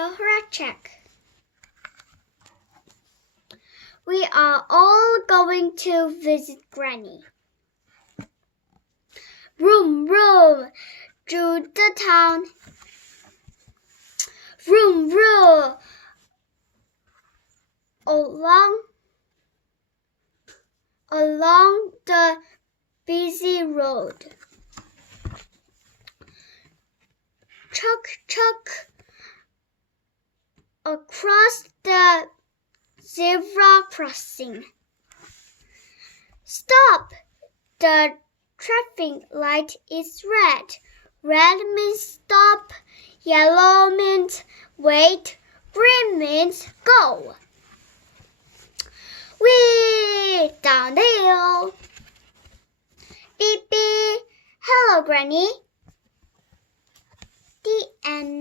heart check. We are all going to visit Granny. Vroom, vroom, through the town. Vroom, vroom, along the busy road. Chuck, chuck, across the zebra crossing. Stop! The traffic light is red. Red means stop. Yellow means wait. Green means go. Whee! Down the hill. Beep, beep. Hello, Granny. The end.